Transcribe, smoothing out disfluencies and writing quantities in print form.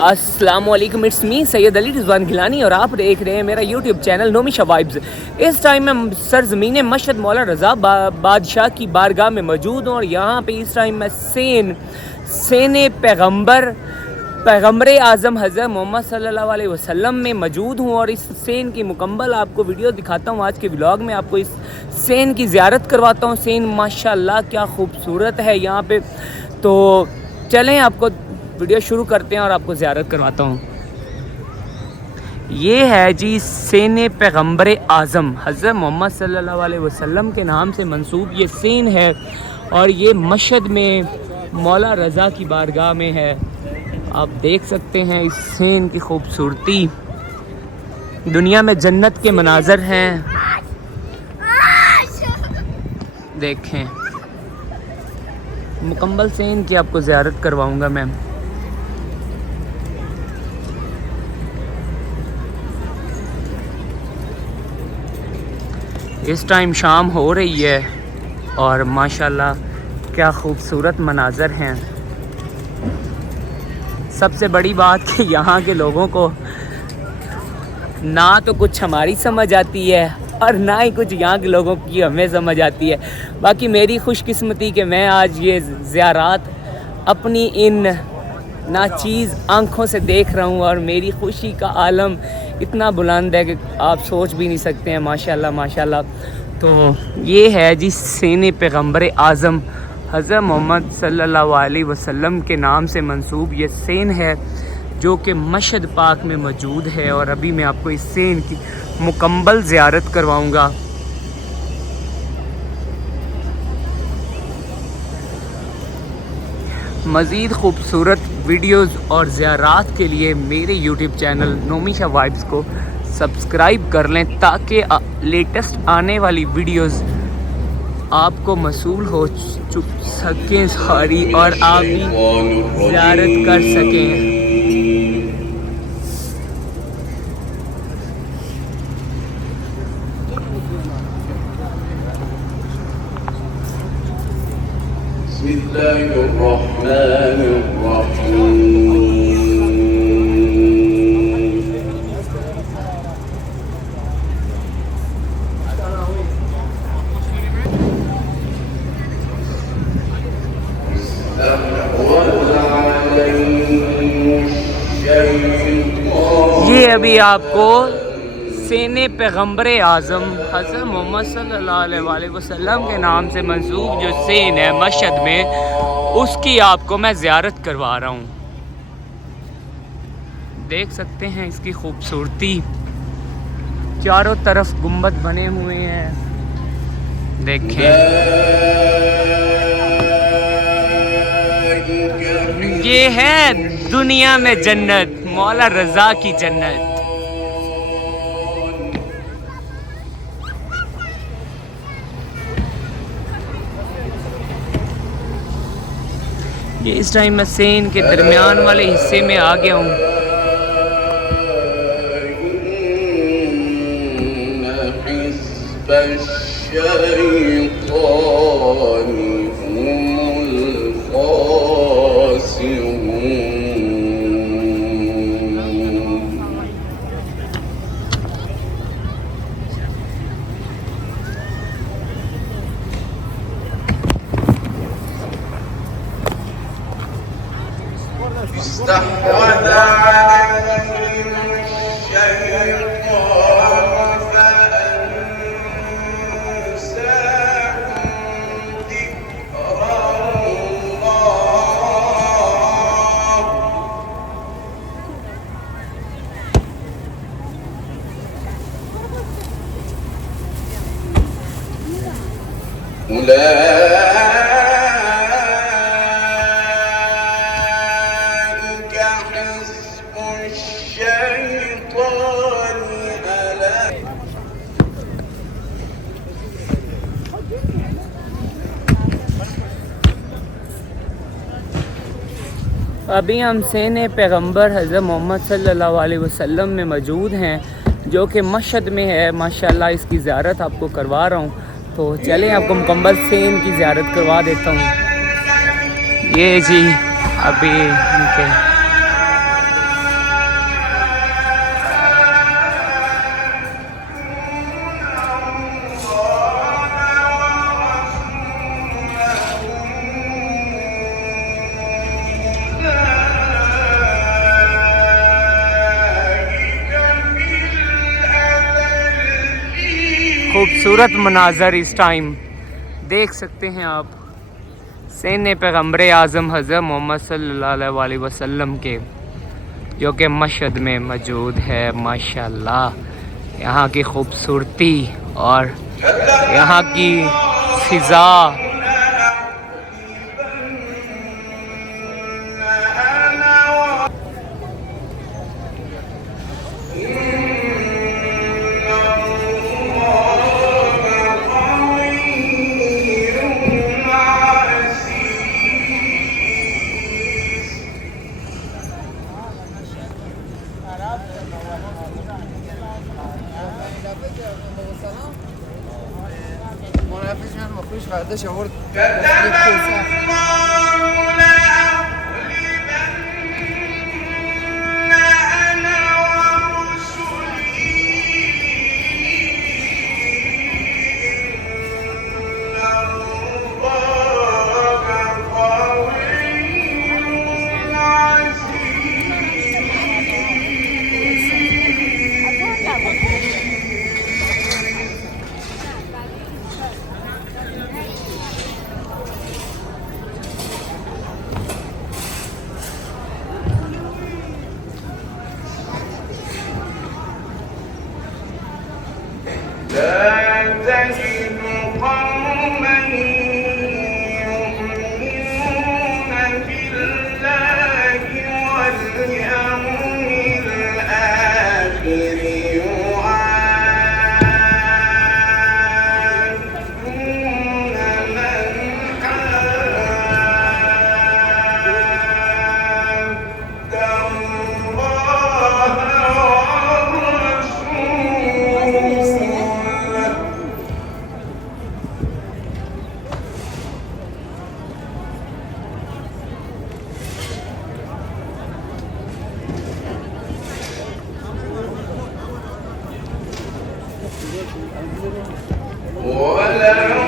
अस्सलामुअलैकुम, it's me Syed Ali Rizwan Gilani और आप देख रहे हैं मेरा यूट्यूब चैनल नोमिशा वाइब्स। इस टाइम मैं सरज़मीन मशहद मौला रज़ा बादशाह की बारगाह में मौजूद हूँ और यहाँ पे इस टाइम मैं सेने पैगम्बर आज़म हज़रत मोहम्मद सल्लल्लाहु अलैहि वसल्लम में मौजूद हूँ और इस सेन की मुकम्मल आपको वीडियो दिखाता हूँ। आज के व्लॉग में आपको इस सेन की ज़ियारत करवाता हूँ। सेन माशाल्लाह क्या खूबसूरत है यहाँ पे। तो चलें आपको वीडियो शुरू करते हैं और आपको ज़ियारत करवाता हूँ। ये है जी सेन पैगम्बर आज़म हज़रत मोहम्मद सल्लल्लाहु अलैहि वसल्लम के नाम से मंसूब ये सेन है और ये मशहद में मौला रज़ा की बारगाह में है। आप देख सकते हैं इस सेन की खूबसूरती। दुनिया में जन्नत के मनाज़र हैं, देखें। मुकम्मल सेन की आपको ज़ियारत करवाऊँगा मैं। इस टाइम शाम हो रही है और माशाल्लाह क्या खूबसूरत मनाज़र हैं। सबसे बड़ी बात कि यहाँ के लोगों को ना तो कुछ हमारी समझ आती है और ना ही कुछ यहाँ के लोगों की हमें समझ आती है। बाकी मेरी खुशकिस्मती कि मैं आज ये ज़ियारत अपनी इन नाचीज़ आँखों से देख रहा हूँ और मेरी खुशी का आलम इतना बुलंद है कि आप सोच भी नहीं सकते हैं। माशाल्लाह माशाल्लाह। तो ये है जी सेन पैगम्बर आज़म हज़रत मोहम्मद सल्लल्लाहु अलैहि वसल्लम के नाम से मंसूब ये सेन है जो कि मशहद पाक में मौजूद है और अभी मैं आपको इस सेन की मुकम्मल ज़ियारत करवाऊँगा। मज़ीद ख़ूबसूरत वीडियोज़ और ज़ियारत के लिए मेरे यूट्यूब चैनल नोमिशा वाइब्स को सब्सक्राइब कर लें ताकि लेटेस्ट आने वाली वीडियोज़ आपको मसूल हो सकें सारी और आप भी ज़ियारत कर सकें। ये अभी आपको सेन पैगम्बर आज़म हज़रत मोहम्मद सल्लल्लाहु अलैहि वसल्लम के नाम से मंसूब जो सेन है मशहद में, उसकी आपको मैं ज़ियारत करवा रहा हूँ। देख सकते हैं इसकी खूबसूरती। चारों तरफ गुंबद बने हुए हैं, देखें। ये है दुनिया में जन्नत, मौला रज़ा की जन्नत। ये इस टाइम मैं सेन के दरमियान वाले हिस्से में आ गया हूँ। अभी हम सेन पैगम्बर हज़रत मोहम्मद सल्लल्लाहु अलैहि वसल्लम में मौजूद हैं जो कि मशहद में है। माशाल्लाह इसकी ज़ियारत आपको करवा रहा हूँ। तो चलें आपको मुकम्मल सेन की ज़ियारत करवा देता हूँ। ये जी अभी इनके खूबसूरत मनाजर इस टाइम देख सकते हैं आप सीने पैगम्बर आज़म हज़रत मोहम्मद सल्लल्लाहु अलैहि वसल्लम के, जो कि मशहद में मौजूद है। माशाल्लाह यहाँ की खूबसूरती और यहाँ की फ़िज़ा ولا